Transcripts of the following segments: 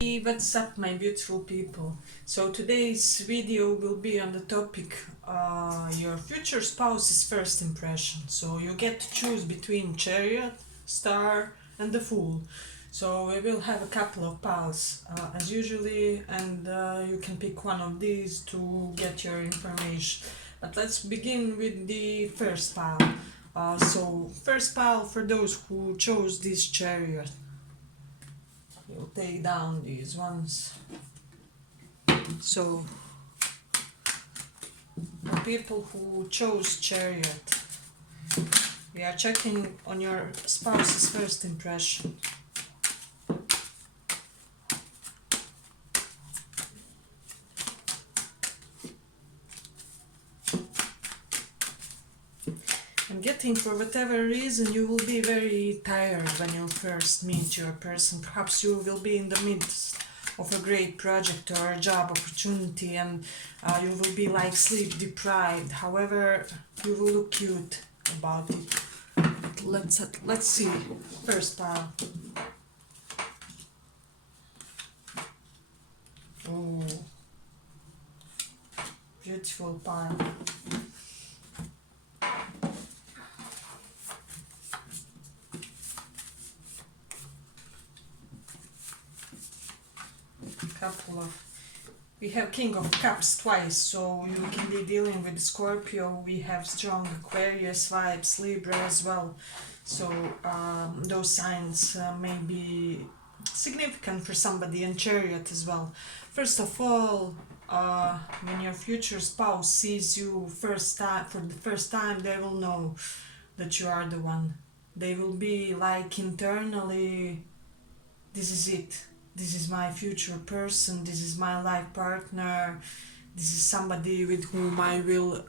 Hey, what's up, my beautiful people? So today's video will be on the topic your future spouse's first impression. So you get to choose between Chariot, Star, and the Fool. So we will have a couple of piles as usually, and you can pick one of these to get your information. But let's begin with the first pile. So first pile for those who chose this Chariot. We'll take down these ones. So, the people who chose Chariot, we are checking on your spouse's first impression. I'm getting, for whatever reason, you will be very tired when you first meet your person. Perhaps you will be in the midst of a great project or a job opportunity, and you will be like sleep deprived. However, you will look cute about it. Let's see. First pile. Oh, beautiful pile. Couple of, we have King of Cups twice, so you can be dealing with Scorpio. We have strong Aquarius vibes, Libra as well, so those signs may be significant for somebody, and Chariot as well. First of all, when your future spouse sees you first time for the first time, they will know that you are the one. They will be like internally, this is it. This is my future person, this is my life partner, this is somebody with whom I will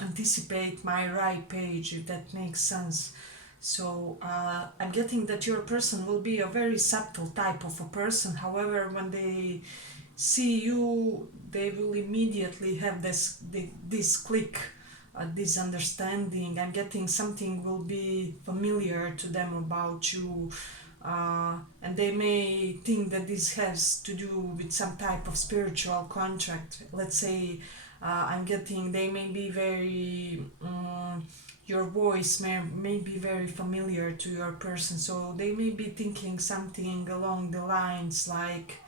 anticipate my right page, if that makes sense. So I'm getting that your person will be a very subtle type of a person. However, when they see you, they will immediately have this click, this understanding. I'm getting something will be familiar to them about you. And they may think that this has to do with some type of spiritual contract. Let's say I'm getting they may be very your voice may be very familiar to your person, so they may be thinking something along the lines like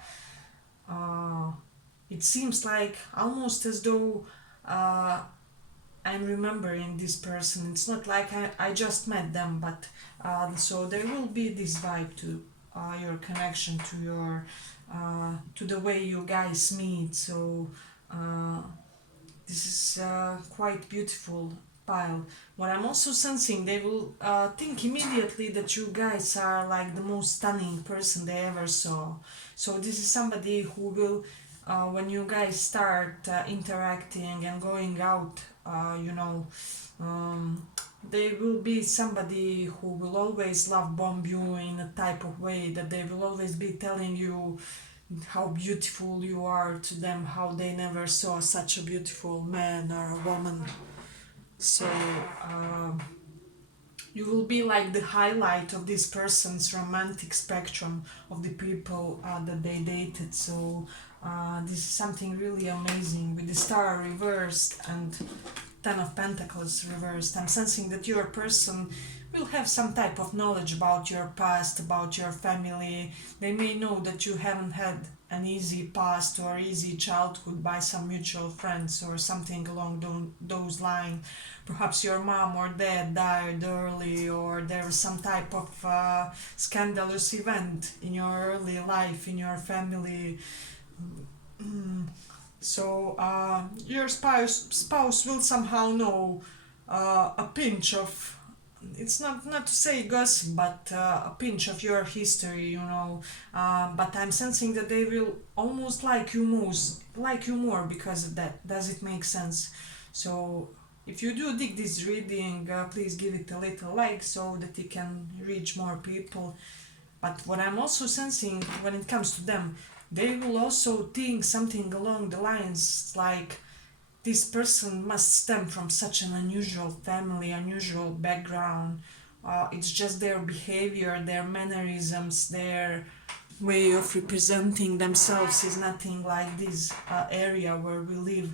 it seems like almost as though I'm remembering this person. It's not like I just met them, but so there will be this vibe to your connection to your to the way you guys meet. So this is quite beautiful pile. What I'm also sensing, they will think immediately that you guys are like the most stunning person they ever saw. So this is somebody who will, when you guys start interacting and going out, they will be somebody who will always love bomb you in a type of way that they will always be telling you how beautiful you are to them, how they never saw such a beautiful man or a woman. So you will be like the highlight of this person's romantic spectrum of the people that they dated. So this is something really amazing with the star reversed and Ten of Pentacles reversed. I'm sensing that your person will have some type of knowledge about your past, about your family. They may know that you haven't had an easy past or easy childhood by some mutual friends or something along those lines. Perhaps your mom or dad died early, or there was some type of scandalous event in your early life, in your family. So your spouse will somehow know a pinch of, it's not to say gossip, but a pinch of your history. But I'm sensing that they will almost like you more because of that. Does it make sense? So if you do dig this reading, please give it a little like so that it can reach more people. But what I'm also sensing when it comes to them, they will also think something along the lines like this person must stem from such an unusual family, unusual background. It's just their behavior, their mannerisms, their way of representing themselves is nothing like this area where we live.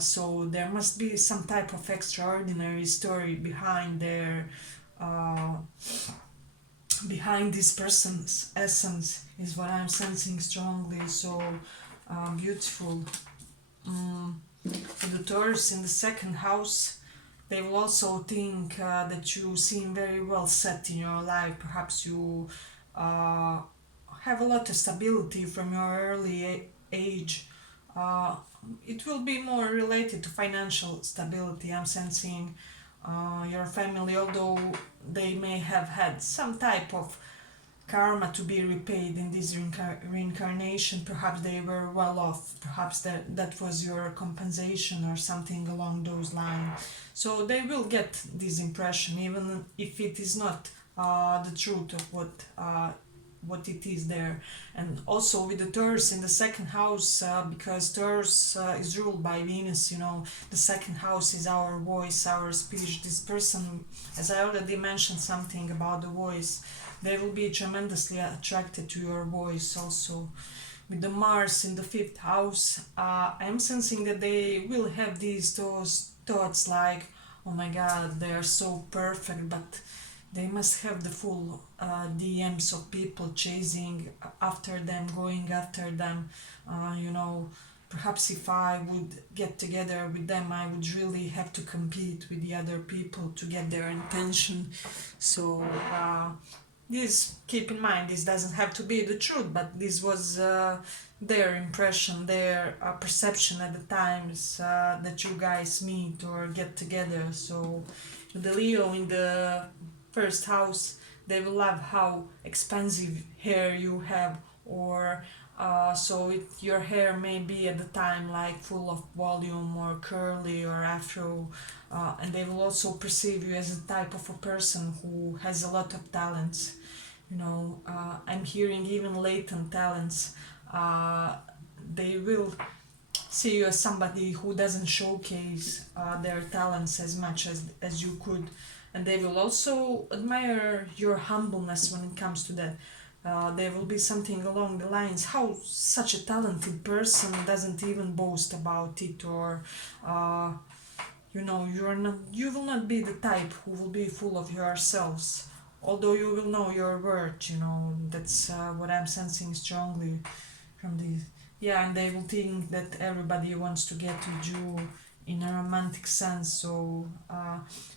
So there must be some type of extraordinary story uh, behind this person's essence, is what I'm sensing strongly. So beautiful. Mm. The Taurus in the second house, they will also think that you seem very well set in your life. Perhaps you uh, have a lot of stability from your age. Uh, it will be more related to financial stability. I'm sensing your family, although they may have had some type of karma to be repaid in this reincarnation. Perhaps they were well off. Perhaps that was your compensation or something along those lines. So they will get this impression, even if it is not the truth of what it is there. And also with the Taurus in the second house, because Taurus is ruled by Venus, the second house is our voice, our speech. This person, as I already mentioned something about the voice, they will be tremendously attracted to your voice also. With the Mars in the fifth house, I'm sensing that they will have those thoughts like, oh my god, they are so perfect, but they must have the full DMs of people chasing after them, going after them. You know, perhaps if I would get together with them, I would really have to compete with the other people to get their attention. So, this, keep in mind, this doesn't have to be the truth, but this was their impression, their perception at the times that you guys meet or get together. So, the Leo in the first house, they will love how expensive hair you have, or your hair may be at the time like full of volume or curly or afro, and they will also perceive you as a type of a person who has a lot of talents. I'm hearing even latent talents. uh, they will see you as somebody who doesn't showcase their talents as much as you could, and they will also admire your humbleness when it comes to that. There will be something along the lines how such a talented person doesn't even boast about it, or you will not be the type who will be full of yourselves, although you will know your worth. That's what I'm sensing strongly from this. Yeah, and they will think that everybody wants to get with you in a romantic sense. So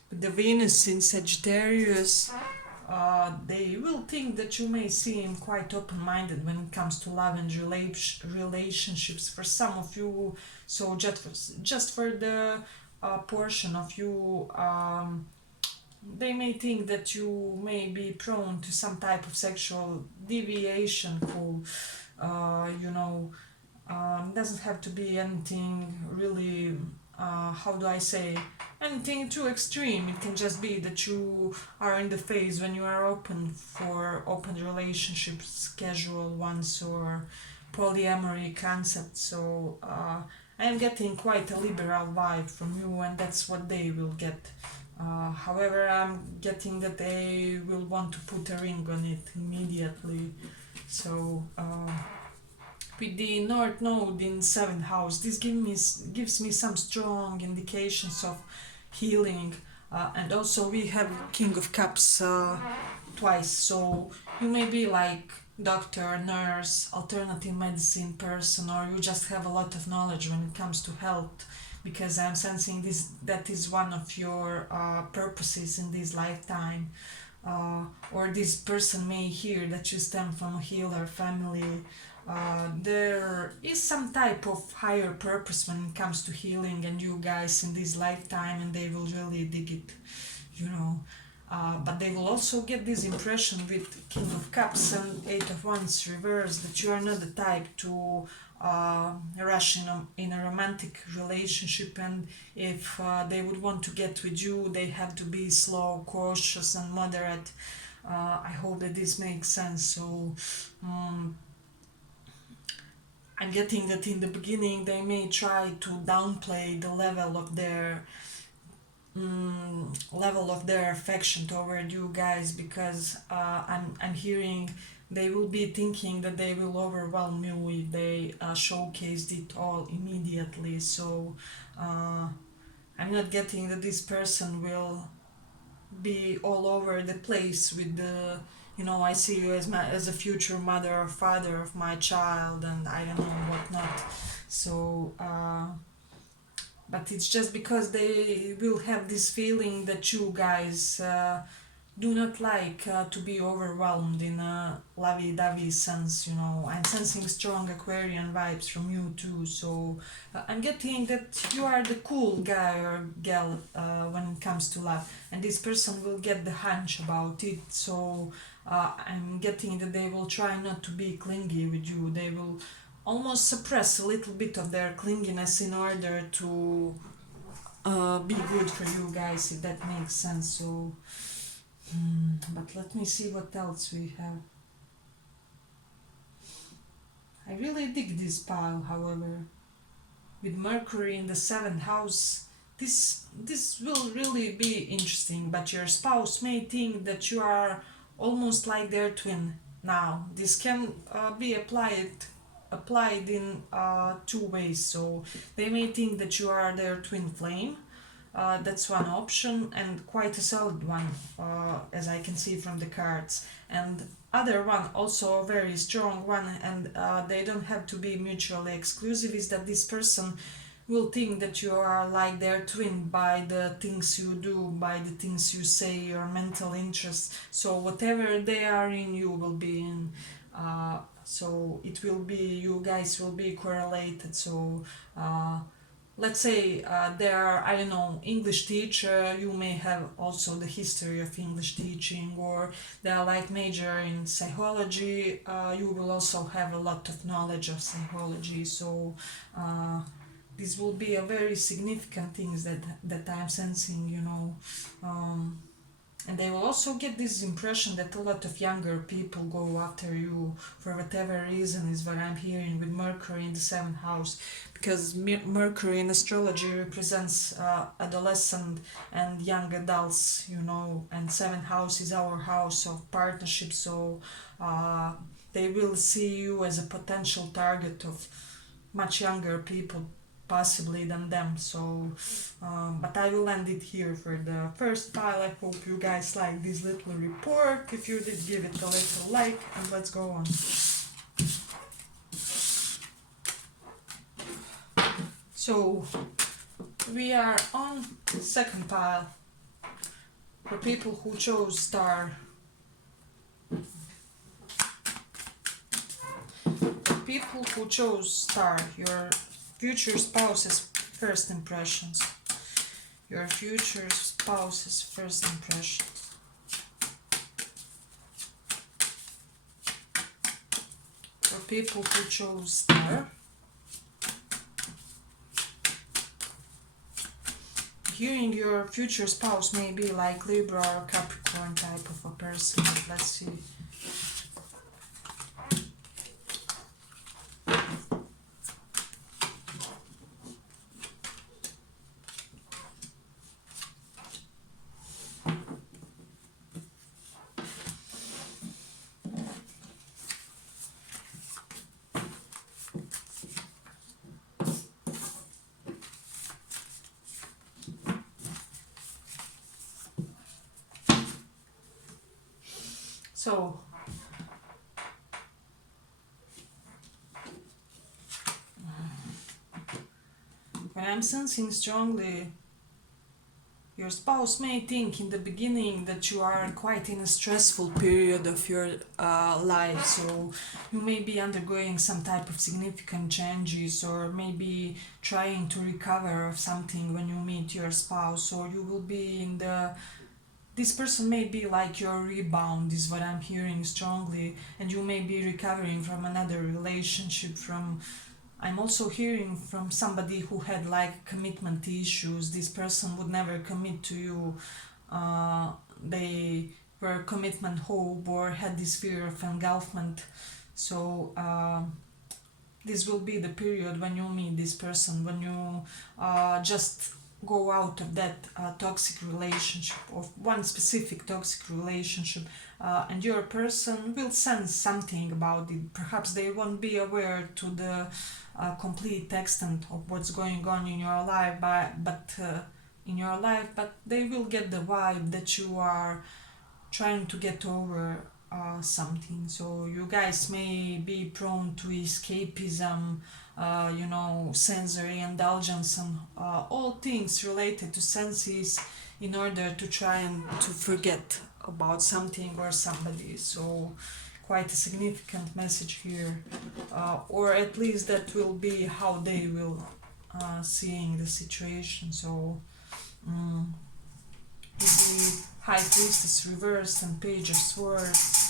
with the Venus in Sagittarius, they will think that you may seem quite open-minded when it comes to love and relationships for some of you. So just for the portion of you, they may think that you may be prone to some type of sexual deviation. Who, doesn't have to be anything really, how do I say, anything too extreme. It can just be that you are in the phase when you are open for open relationships, casual ones, or polyamory concept. So I am getting quite a liberal vibe from you, and that's what they will get. However, I'm getting that they will want to put a ring on it immediately. So, with the North Node in seventh house, this gives me some strong indications of healing, and also we have King of Cups twice. So you may be like doctor, nurse, alternative medicine person, or you just have a lot of knowledge when it comes to health, because I'm sensing that is one of your purposes in this lifetime. Or this person may hear that you stem from a healer family. There is some type of higher purpose when it comes to healing and you guys in this lifetime, and they will really dig it, you know. But they will also get this impression with King of Cups and Eight of Wands reverse that you are not the type to rush in a romantic relationship, and if they would want to get with you, they have to be slow, cautious, and moderate. I hope that this makes sense. So, I'm getting that in the beginning they may try to downplay the level of their affection toward you guys, because I'm hearing they will be thinking that they will overwhelm you if they showcased it all immediately. So I'm not getting that this person will be all over the place with the, I see you as a future mother or father of my child, and I don't know whatnot. So but it's just because they will have this feeling that you guys do not like to be overwhelmed in a lovey-dovey sense. I'm sensing strong Aquarian vibes from you too. So I'm getting that you are the cool guy or gal when it comes to love, and this person will get the hunch about it. So I'm getting that they will try not to be clingy with you. They will almost suppress a little bit of their clinginess in order to be good for you guys, if that makes sense. So but let me see what else we have. I really dig this pile, however. With Mercury in the 7th house, this will really be interesting, but your spouse may think that you are almost like their twin. Now, this can be applied in two ways. So they may think that you are their twin flame. That's one option, and quite a solid one, as I can see from the cards. And other one, also a very strong one, and they don't have to be mutually exclusive, is that this person will think that you are like their twin by the things you do, by the things you say, your mental interests. So whatever they are in, you will be in. So it will be, you guys will be correlated. So let's say they are, I don't know, English teacher, you may have also the history of English teaching, or they are like major in psychology, you will also have a lot of knowledge of psychology. So this will be a very significant things that I'm sensing, and they will also get this impression that a lot of younger people go after you for whatever reason, is what I'm hearing with Mercury in the 7th house, because Mercury in astrology represents adolescent and young adults, and 7th house is our house of partnership. So they will see you as a potential target of much younger people possibly than them. So but I will end it here for the first file. I hope you guys like this little report. If you did, give it a little like, and let's go on. So we are on the second pile for people who chose star. For people who chose star, your future spouse's first impressions. Your future spouse's first impressions. For people who chose star, hearing your future spouse may be like Libra or Capricorn type of a person. Let's see. So when I'm sensing strongly, your spouse may think in the beginning that you are quite in a stressful period of your life. So you may be undergoing some type of significant changes, or maybe trying to recover of something when you meet your spouse. Or you will be in the, this person may be like your rebound, is what I'm hearing strongly, and you may be recovering from another relationship. From, I'm also hearing from somebody who had like commitment issues. This person would never commit to you. They were commitment hope or had this fear of engulfment. So this will be the period when you meet this person, when you just go out of that toxic relationship, of one specific toxic relationship. and your person will sense something about it. Perhaps they won't be aware to the complete extent of what's going on in your life, but they will get the vibe that you are trying to get over something. So you guys may be prone to escapism, sensory indulgence, and all things related to senses in order to try and to forget about something or somebody. So quite a significant message here, or at least that will be how they will seeing the situation. So with the High Priestess reversed and Page of Swords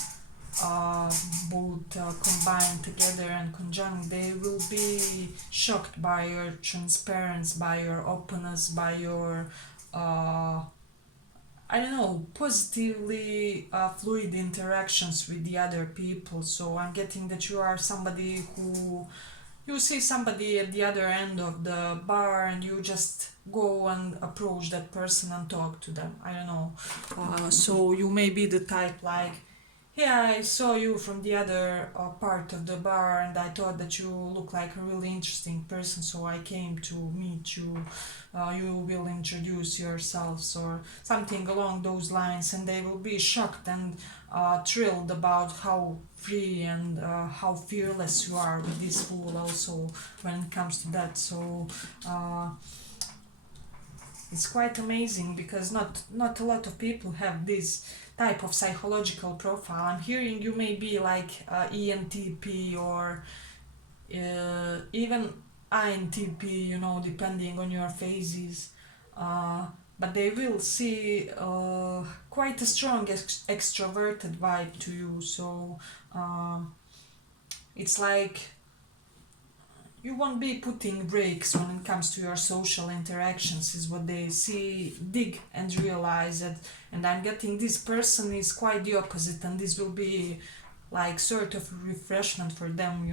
both combined together and conjunct, they will be shocked by your transparency, by your openness, by your positively fluid interactions with the other people. So I'm getting that you are somebody who, you see somebody at the other end of the bar and you just go and approach that person and talk to them. I don't know. So you may be the type like, yeah, I saw you from the other part of the bar and I thought that you look like a really interesting person, so I came to meet you. You will introduce yourselves or something along those lines, and they will be shocked and thrilled about how free and how fearless you are with this fool also when it comes to that. So it's quite amazing because not a lot of people have this type of psychological profile. I'm hearing you may be like ENTP or even INTP, depending on your phases. But they will see quite a strong extroverted vibe to you. So it's like you won't be putting brakes when it comes to your social interactions, is what they see, dig and realize it. And I'm getting this person is quite the opposite, and this will be like sort of refreshment for them.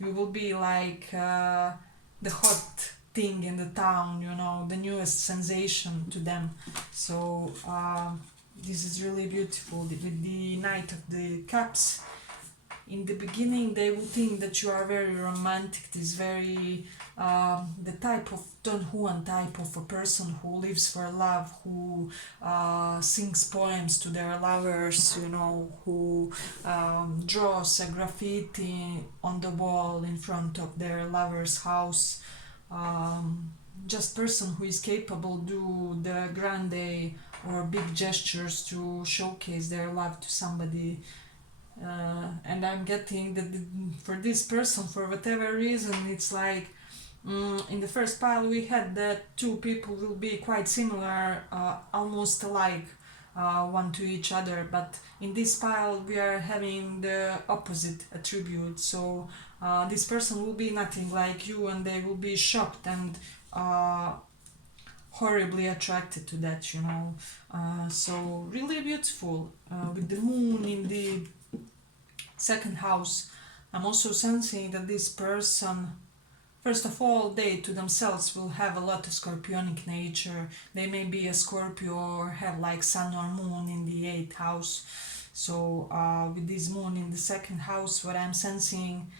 You will be like the hot thing in the town, the newest sensation to them. So this is really beautiful with the Knight of the Cups. In the beginning they will think that you are very romantic, this very the type of Don Juan type of a person who lives for love, who sings poems to their lovers, who draws a graffiti on the wall in front of their lover's house. Just person who is capable do the grande or big gestures to showcase their love to somebody. And I'm getting that for this person, for whatever reason, it's like in the first pile we had that two people will be quite similar, almost alike one to each other, but in this pile we are having the opposite attribute. So this person will be nothing like you and they will be shocked and horribly attracted to that, so really beautiful. With the moon in the second house, I'm also sensing that this person, first of all, they to themselves will have a lot of scorpionic nature. They may be a Scorpio or have like sun or moon in the 8th house. So with this moon in the second house, what I'm sensing,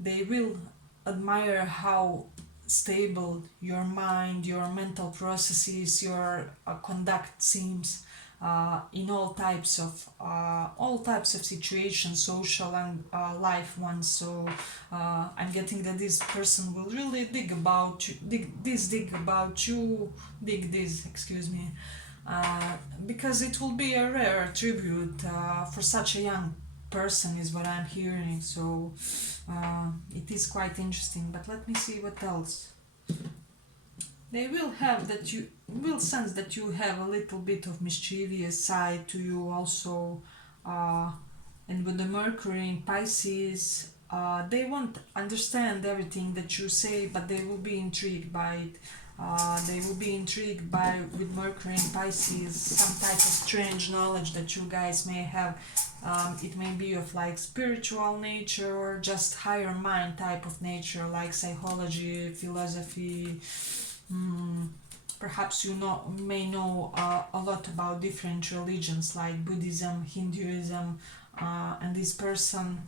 they will admire how stable your mind, your mental processes, your conduct seems in all types of situations, social and life ones. So I'm getting that this person will really dig this, excuse me, because it will be a rare tribute for such a young person, is what I'm hearing. So it is quite interesting. But let me see what else. They will have that you will sense that you have a little bit of mischievous side to you also, and with the Mercury in Pisces, they won't understand everything that you say, but they will be intrigued by it. They will be intrigued by, with Mercury in Pisces, some type of strange knowledge that you guys may have. It may be of like spiritual nature or just higher mind type of nature, like psychology, philosophy, perhaps you may know a lot about different religions like Buddhism, Hinduism, and this person,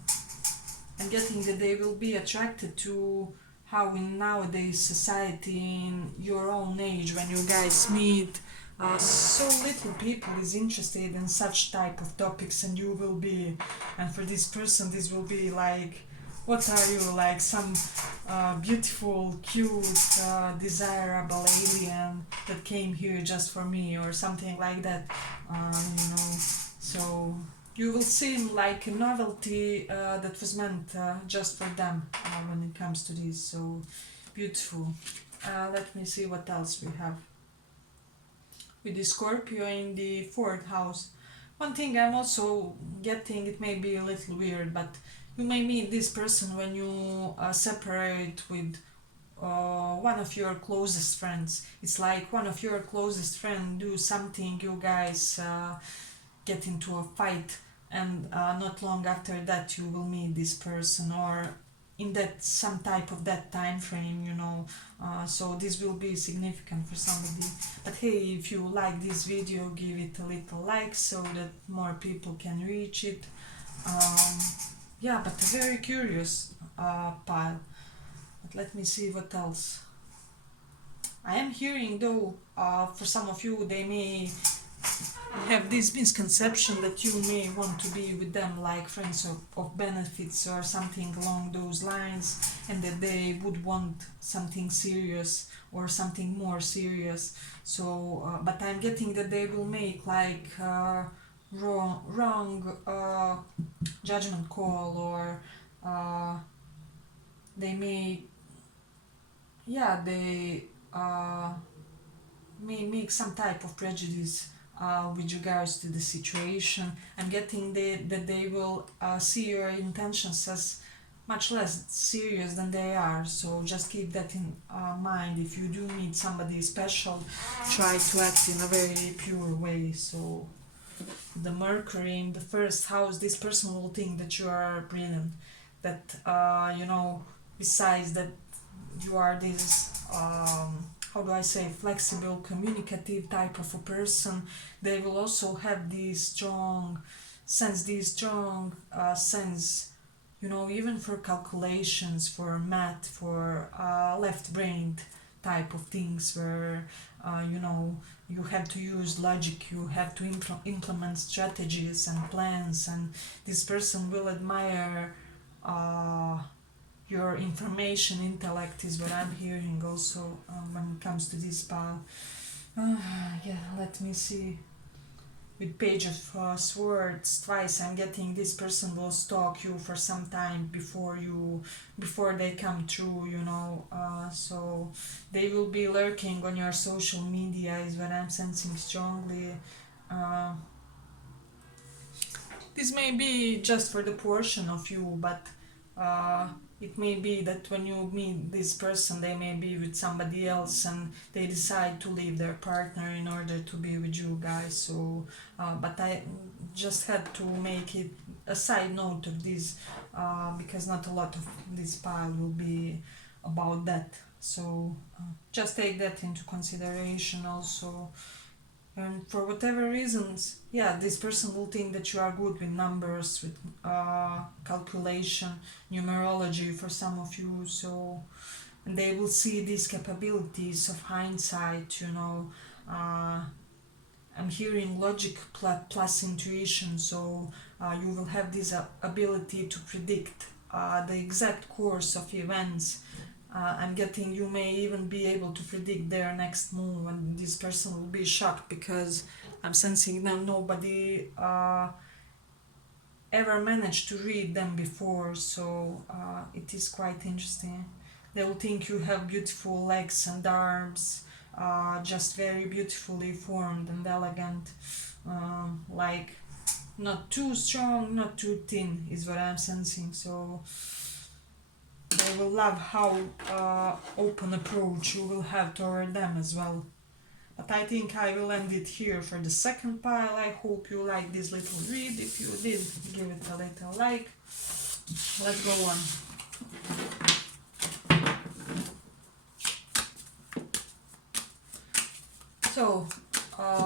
I'm getting that they will be attracted to how in nowadays society, in your own age, when you guys meet, so little people is interested in such type of topics, and you will be, and for this person this will be like, what are you, like some beautiful, cute, desirable alien that came here just for me, or something like that, you know. So you will seem like a novelty that was meant just for them when it comes to this. So beautiful. Let me see what else we have. With the Scorpio in the 4th house. One thing I'm also getting, it may be a little weird, but you may meet this person when you separate with one of your closest friends. It's like one of your closest friends do something, you guys get into a fight, and not long after that you will meet this person, or in that some type of that time frame, you know. So this will be significant for somebody. But hey, if you like this video, give it a little like so that more people can reach it. Yeah, but a very curious pile. But let me see what else. I am hearing though, for some of you, they may have this misconception that you may want to be with them like friends of benefits or something along those lines, and that they would want something serious or something more serious. So, but I'm getting that they will make like wrong judgment call, or they may, yeah, they may make some type of prejudice with regards to the situation. I'm getting that they will see your intentions as much less serious than they are. So just keep that in mind. If you do meet somebody special, try to act in a very pure way. So the Mercury in the 1st house, this person will think that you are brilliant. That, you know, besides that you are this how do I say, flexible, communicative type of a person, they will also have this strong sense, you know, even for calculations, for math, for left-brained type of things, where you know, you have to use logic, you have to implement strategies and plans, and this person will admire your information intellect, is what I'm hearing also when it comes to this pile. Yeah, let me see. With Page of Swords twice, I'm getting this person will stalk you for some time before they come through, you know. So they will be lurking on your social media, is what I'm sensing strongly. This may be just for the portion of you, but it may be that when you meet this person, they may be with somebody else, and they decide to leave their partner in order to be with you guys. So, but I just had to make it a side note of this, because not a lot of this pile will be about that. So just take that into consideration also. And for whatever reasons, yeah, this person will think that you are good with numbers, with calculation, numerology for some of you. So, and they will see these capabilities of hindsight, you know. I'm hearing logic plus intuition. So you will have this ability to predict the exact course of events. I'm getting you may even be able to predict their next move, and this person will be shocked, because I'm sensing that nobody ever managed to read them before. So it is quite interesting. They will think you have beautiful legs and arms, just very beautifully formed and elegant, like not too strong, not too thin, is what I'm sensing. So they will love how open approach you will have toward them as well. But I think I will end it here for the second pile. I hope you like this little read. If you did, give it a little like. Let's go on.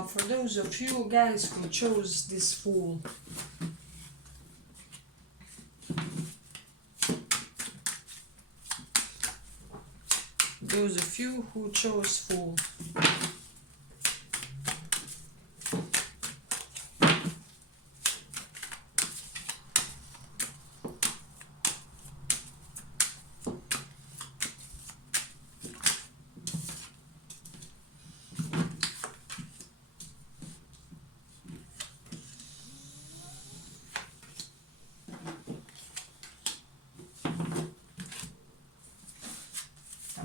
for those of you guys who chose this Fool. Those of you who chose Fool.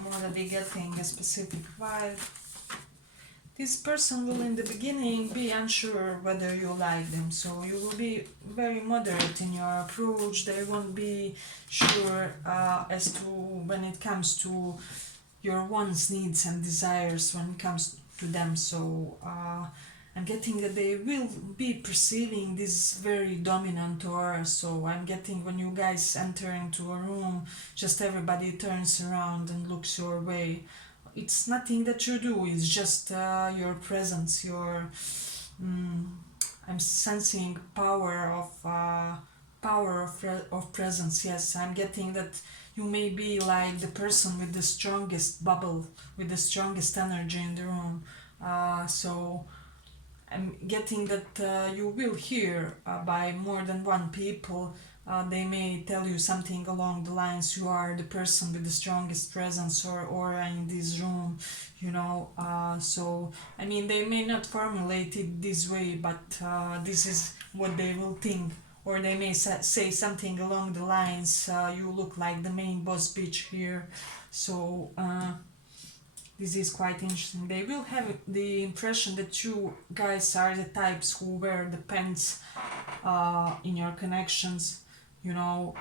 Already getting a specific vibe. This person will in the beginning be unsure whether you like them, so you will be very moderate in your approach. They won't be sure as to when it comes to your wants, needs and desires when it comes to them. So I'm getting that they will be perceiving this very dominant aura. So I'm getting when you guys enter into a room, just everybody turns around and looks your way. It's nothing that you do, it's just your presence, your I'm sensing power of presence. Yes, I'm getting that you may be like the person with the strongest bubble, with the strongest energy in the room. So I'm getting that you will hear by more than one people. They may tell you something along the lines, you are the person with the strongest presence or aura in this room, you know. So I mean, they may not formulate it this way, but this is what they will think. Or they may say something along the lines, you look like the main boss bitch here. So this is quite interesting. They will have the impression that you guys are the types who wear the pants in your connections, you know,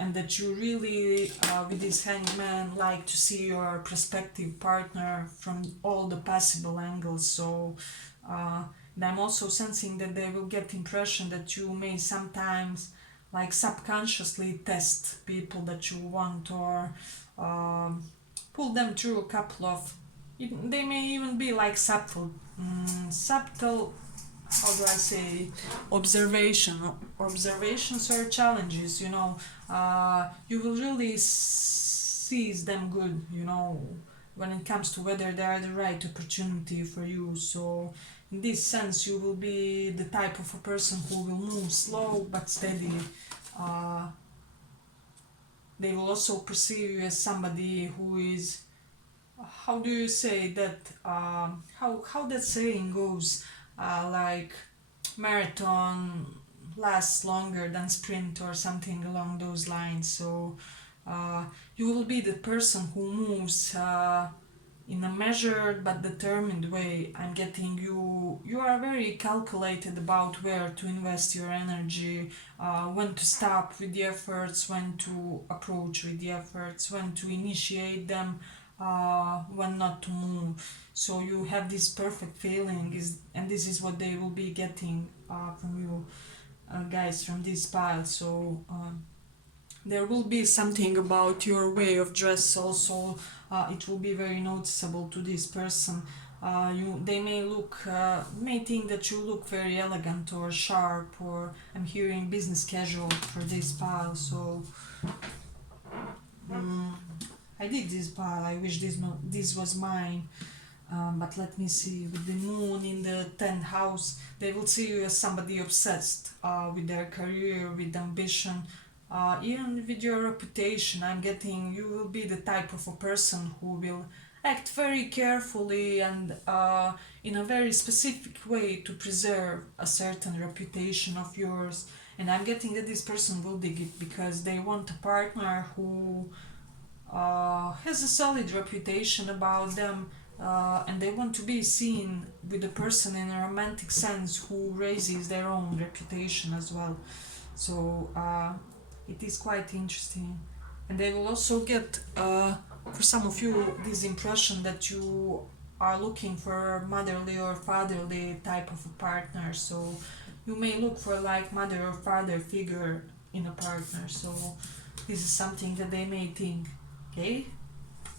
and that you really, with this hangman, like to see your prospective partner from all the possible angles. So, and I'm also sensing that they will get the impression that you may sometimes, like, subconsciously test people that you want, or pull them through a couple of they may even be like subtle how do I say observations or challenges, you know. You will really seize them good, you know, when it comes to whether they are the right opportunity for you. So in this sense you will be the type of a person who will move slow but steady. They will also perceive you as somebody who is, how do you say that, how that saying goes, like marathon lasts longer than sprint or something along those lines. So you will be the person who moves in a measured but determined way. I'm getting you are very calculated about where to invest your energy, when to stop with the efforts, when to approach with the efforts, when to initiate them, when not to move. So you have this perfect feeling, and this is what they will be getting from you guys from this pile. So there will be something about your way of dress also. It will be very noticeable to this person. They may think that you look very elegant or sharp, or I'm hearing business casual for this pile. So I dig this pile. I wish this was mine. But let me see, with the moon in the 10th house, they will see you as somebody obsessed with their career, with ambition, even with your reputation. I'm getting you will be the type of a person who will act very carefully and in a very specific way to preserve a certain reputation of yours. And I'm getting that this person will dig it because they want a partner who has a solid reputation about them. And they want to be seen with a person in a romantic sense who raises their own reputation as well. So it is quite interesting. And they will also get, for some of you, this impression that you are looking for a motherly or fatherly type of a partner. So you may look for like mother or father figure in a partner. So this is something that they may think. Okay?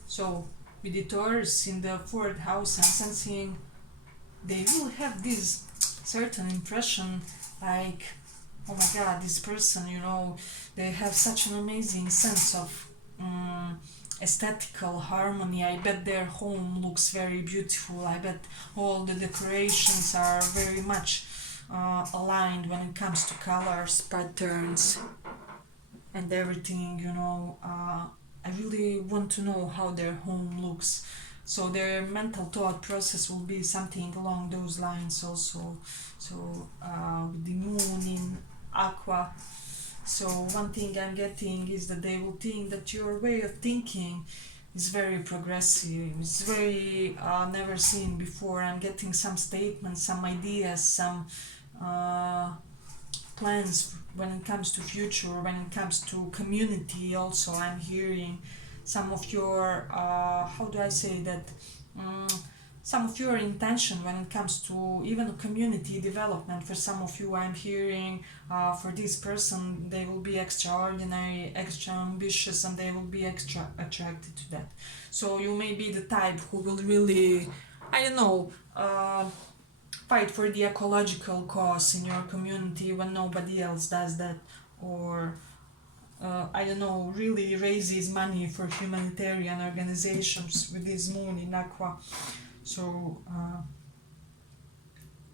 So with the Taurus in the 4th house, I'm sensing they will have this certain impression like, oh my god, this person, they have such an amazing sense of aesthetical harmony. I bet their home looks very beautiful. I bet all the decorations are very much aligned when it comes to colors, patterns, and everything. I really want to know how their home looks. So their mental thought process will be something along those lines also. So with the moon in Aqua, so one thing I'm getting is that they will think that your way of thinking is very progressive. It's very never seen before. I'm getting some statements, some ideas, some uh, plans when it comes to future, when it comes to community. Also, I'm hearing some of your how do I say that. Some of your intention when it comes to even community development. For some of you, I'm hearing for this person they will be extraordinary, extra ambitious, and they will be extra attracted to that. So you may be the type who will really, I don't know, fight for the ecological cause in your community when nobody else does that, or I don't know, really raises money for humanitarian organizations with this moon in Aqua. So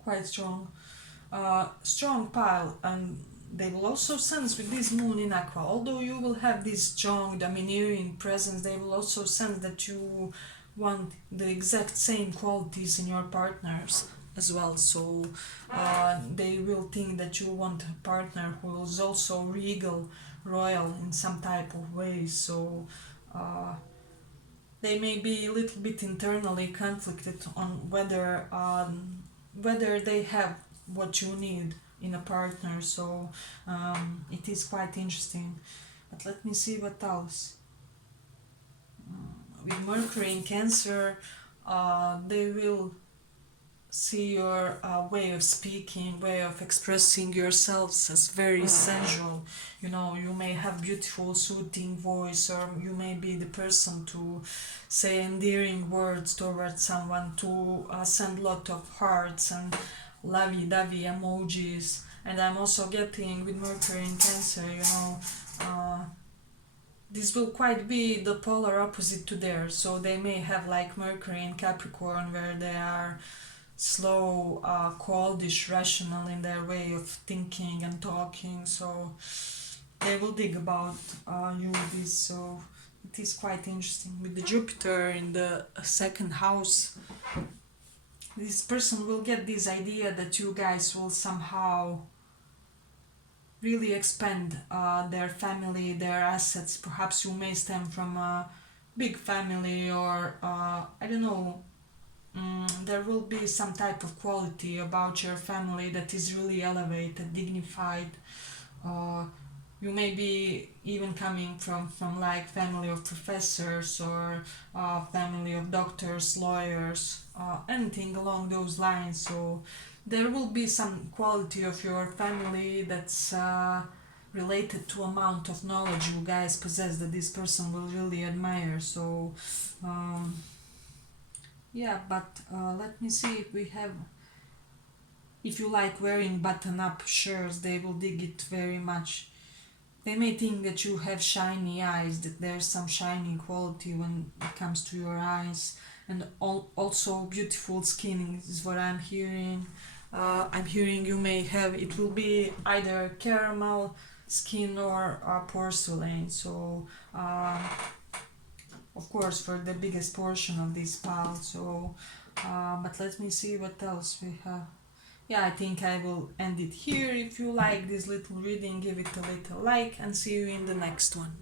quite strong, strong pile, and they will also sense with this moon in Aqua. Although you will have this strong domineering presence, they will also sense that you want the exact same qualities in your partners as well. So they will think that you want a partner who is also regal, royal in some type of way. So. They may be a little bit internally conflicted on whether they have what you need in a partner. So it is quite interesting. But let me see what else. With Mercury in Cancer, they will see your way of speaking, way of expressing yourselves as very sensual. You may have beautiful, soothing voice, or you may be the person to say endearing words towards someone, to send lot of hearts and lovey-dovey emojis. And I'm also getting with Mercury in Cancer, this will quite be the polar opposite to theirs. So they may have like Mercury in Capricorn, where they are slow, coldish, rational in their way of thinking and talking. So they will dig about you with this. So it is quite interesting. With the Jupiter in the second house, this person will get this idea that you guys will somehow really expand their family, their assets. Perhaps you may stem from a big family, or I don't know, there will be some type of quality about your family that is really elevated, dignified. You may be even coming from like family of professors, or family of doctors, lawyers, anything along those lines. So there will be some quality of your family that's related to amount of knowledge you guys possess that this person will really admire. So yeah, but let me see if we have. If you like wearing button-up shirts, they will dig it very much. They may think that you have shiny eyes, that there's some shiny quality when it comes to your eyes, and also beautiful skin is what I'm hearing. I'm hearing you may have, it will be either caramel skin or porcelain. So of course for the biggest portion of this pile. So but let me see what else we have. Yeah, I think I will end it here. If you like this little reading, give it a little like, and see you in the next one.